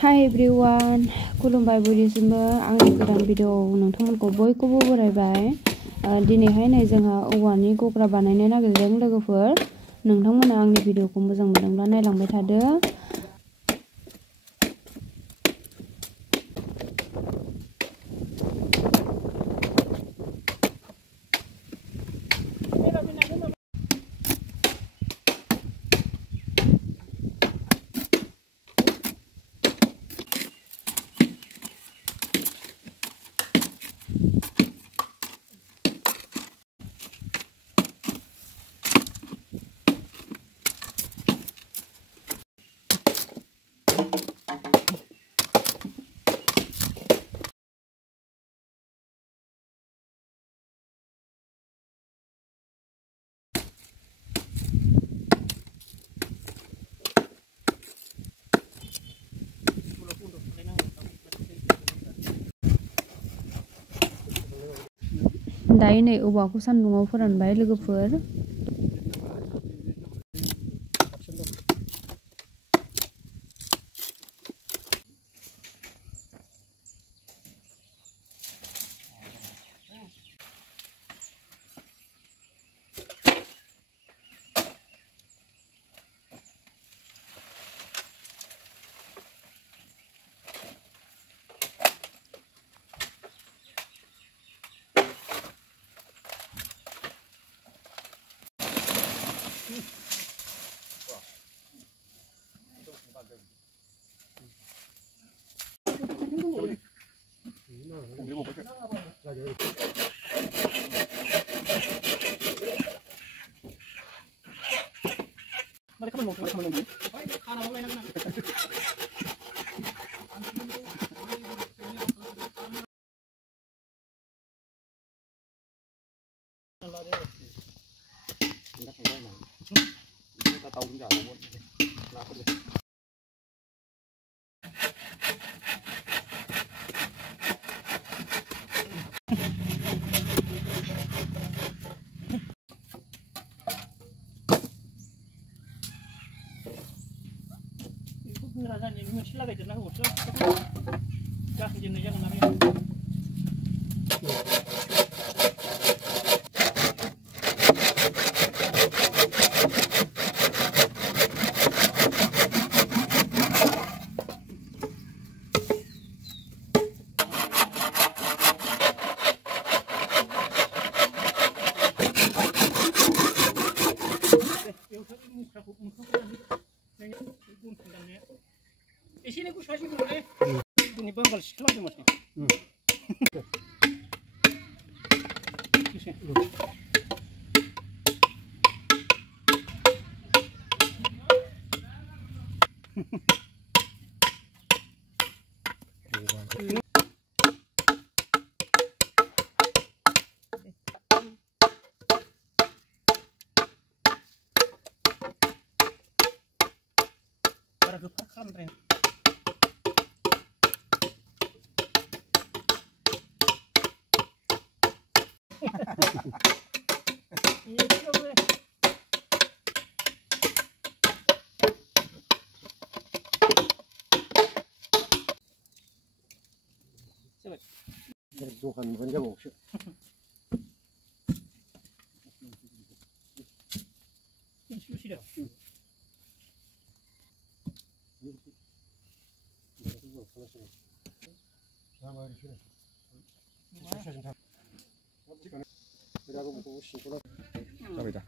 Hi everyone, खुलुमबाय बयनिसिमबो आंनि गोदान भिडिअ'आव नोंथांमोनखौ बयखौबो बरायबाय। दिनैहाय नै जोंहा औवानि गग्रा बानायनो नागिरदों लोगोफोर। नोंथांमोना आंनि भिडिअ'खौ मोजां मोनदोंब्ला नायलांबाय थादो। दायो नै औवाखौ सान्दुङाव फोरानबाय लोगोफोर। एसेनो गुसुआसो मोनले दिनै बांगाल सिख्लाजों माथो बारा गोफार खालामद्राय दखान मोनबानो जाबावसो जाबाय दा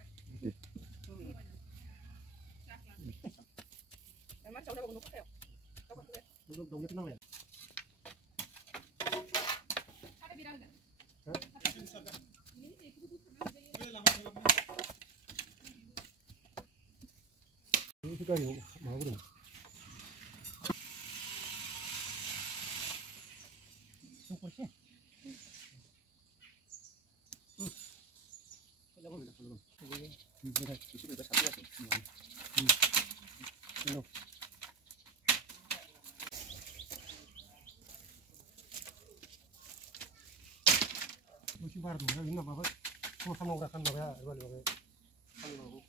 गारियाव माबाबोदों बार दं ना माबा खालामग्रा खालामग्रा खालामनांगौ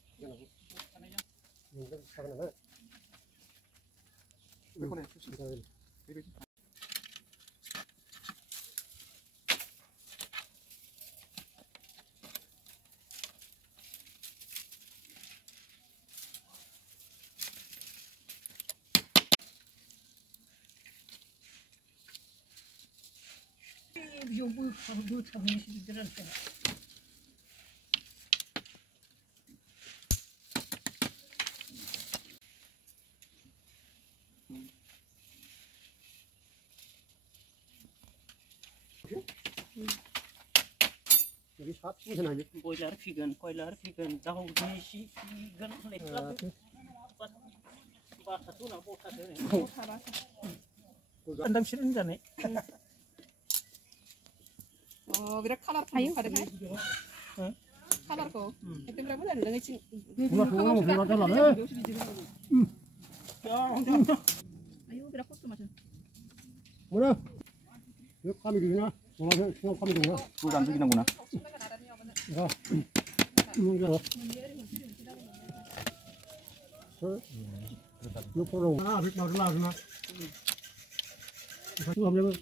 여기 삽 신선하게. 보일러 피건, 자고 시 피건 레클럽. 바타 투나 보타 되네. 안담 싫은 자네. Biar kalar kayu kada kan? Kalar ko. Itu berapa bulan? Lagi cing. Bulan mau bulan jalan Ayo biar aku tuh macam. 뭐래? 왜 감이 되나? 뭐라 신경 감이 되나? 불도 안 죽이는구나. 야, 문제로. 옆으로 하나 빗나 올라가나? 이거 하면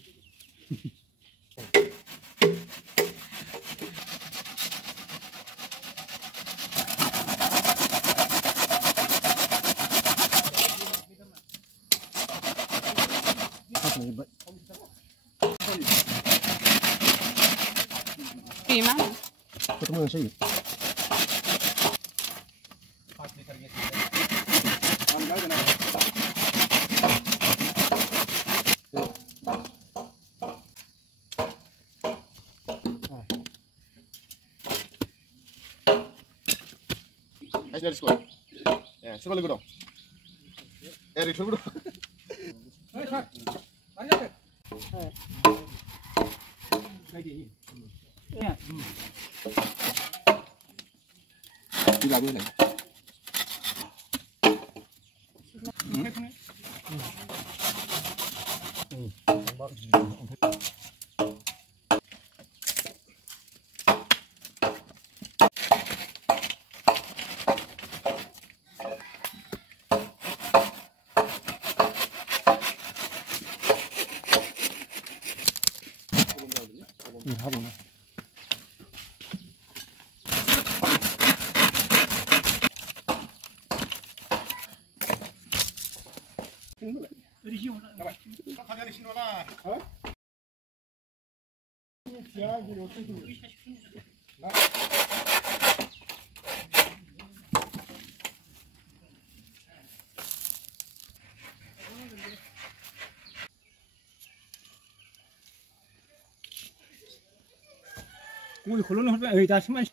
Gimana? ketemu yang sih. Ayo dari sekolah. Ya, sekolah dulu dong. Dari dulu dong. Tidak boleh. 우리 걸로는 할 때, 다 심한.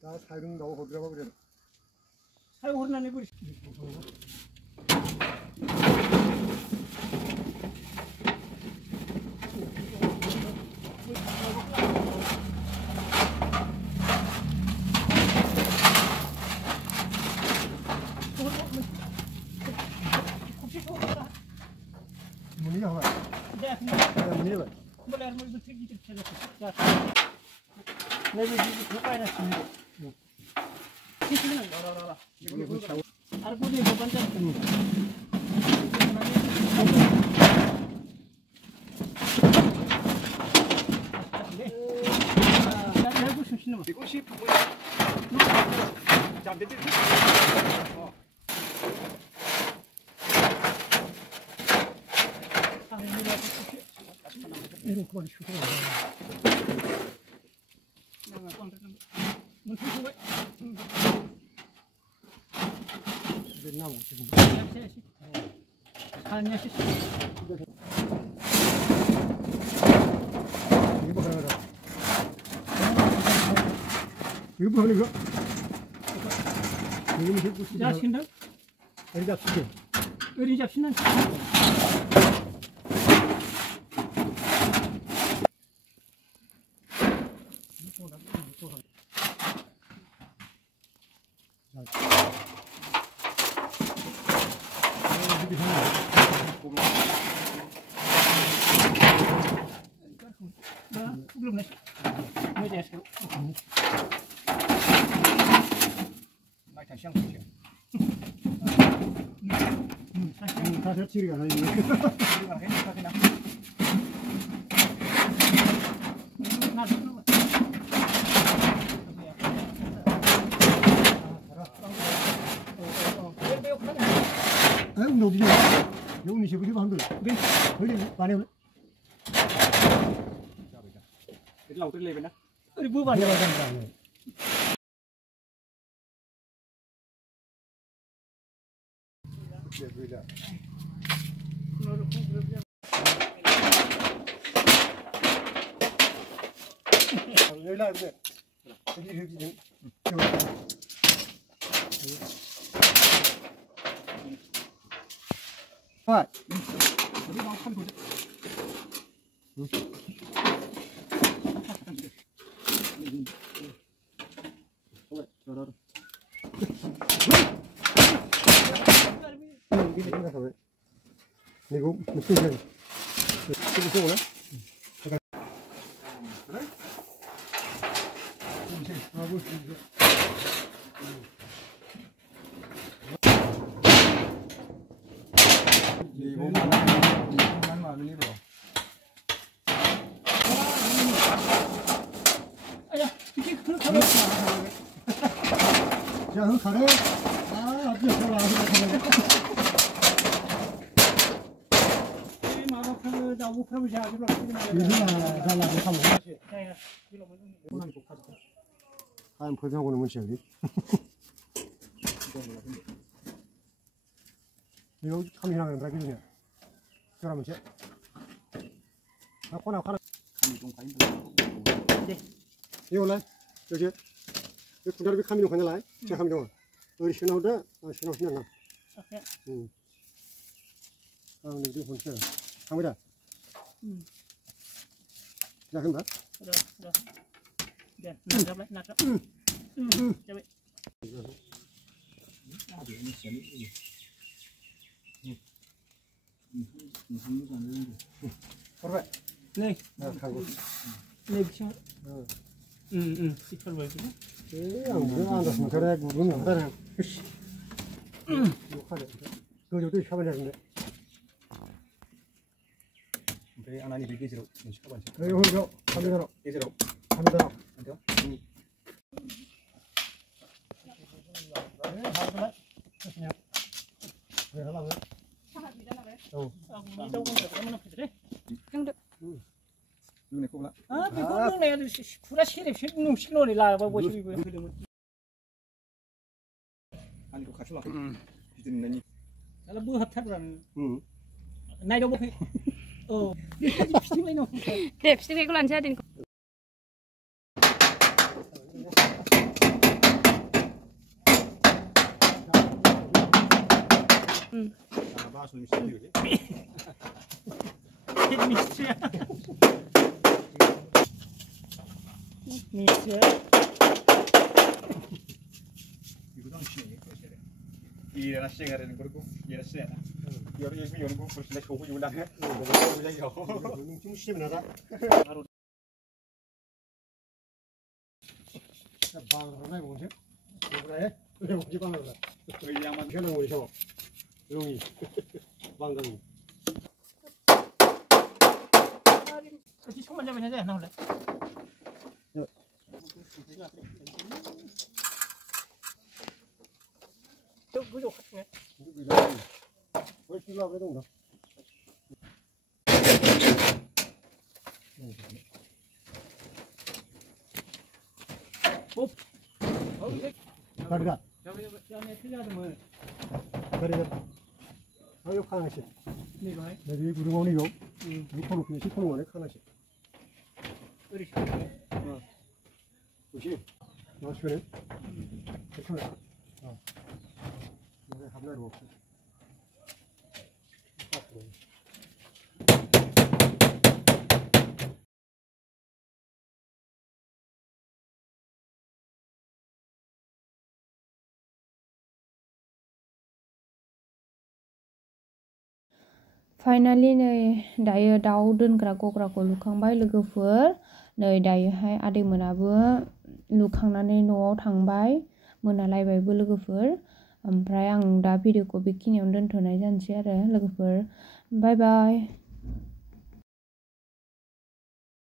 나 살금 너무 거들어가 그래. 사용 혼란해 버리. 문이 가 봐. 뭐냐? 뭐라 뭐 이거 되게 자. 내가 이거 가야지. 키스는 나라라. 알고도 이거 반장. 이거 시 부분. 자, 밑에. 이런 거 쉬고. 나가 건데. 문 닫고. 맨날 오지. 아니야, 씨. 이거 봐라. 이거 봐 이거. 이거 무슨 뜻이야? 자, 신다. 어디 잡히게? 어디 잡신다. belum nih. Mới đẹp xíu. Mai thằng sang xíu. 다 접치기가 아니네. 이거 해. 그냥. 나 아유, 너 어디냐? 여기 니 집이 한들. 걸리 많이 오네. cái lầu cái lề bên đó. Đi bước vào. 여기 나 근데 여기 좀. 아. 우리 막 판 보자. 이거 무슨 소리야? 무슨 거야? 야, 너 가래? 아, 앞에 가라. 너무 프로그램이 아주 이리나 달라고 하면. 한 포장하고는 문제지. 이거 카메라가 그런다 그러냐? 그러면 제. 아, 코나. 이거 라. 저기. 이 구다리 카메라 관할라. 제 카메라. 우리 신호다. 신호나. 응. 아, 근데 이거 본체. 카메라. 자, 그럼 봐. Rồi. Để, nạp lại, nạp lại. Cho vậy. 그래. 네. 가고. 네, 비켜. 시컬 보여주고. 안 앉았으면 저래 그러면 안 되나. 욕하네. 그 요도 샤워를 했는데. cái anh đi cái gì đâu mình sẽ quan 네, 이거 카메라로. cái gì đâu 카메라. anh thấy 왜 하려고? Đi đâu không phải nó phải đấy. lúc này không lắm Cái con nước này nó xí đẹp xí nung xí nồi là bao nhiêu xí anh có khá chút lắm thì này nhỉ là bữa hấp thắt rằng này đâu bốc hết xí mấy nó Đẹp xí cái lần gia đình. ba số mình sẽ được 미치야. 미치야. 이거 좀 쉬네. 이래나 시작하는 거고 이래나 시작. बेयावनो बेयावनो गुफुरसिलाय सौफैयोमोन दां जायगायाव नोंथिं सिमोन दा बांग्रा नायबावनोसै ओमफ्राय लेबुखि बांग्रा गैया मानसिया नांगौ बे समाव लङि बांगालनि एसे समान जाबायना जाया नाहले गोजौ खाथिनो बै सिलाबो दं दा 가리가 가리가 아유 하나씩 내가 이 구름원이 요 육포는 그냥 식포는 원에 하나씩 그렇지 맛있네 괜찮아 내가 합나로 없어 फाइनालि नै दायो दाउ दोनग्रा गग्राखौ लुखांबाय लोगोफोर नै दायोहाय आदैमोनाबो लुखांनानै न'आव थांबाय मोनालायबायबो लोगोफोर ओमफ्राय आं दा भिडिअखौ बेखिनियावनो दोनथ'नाय जानोसै आरो लोगोफोर बाय बाय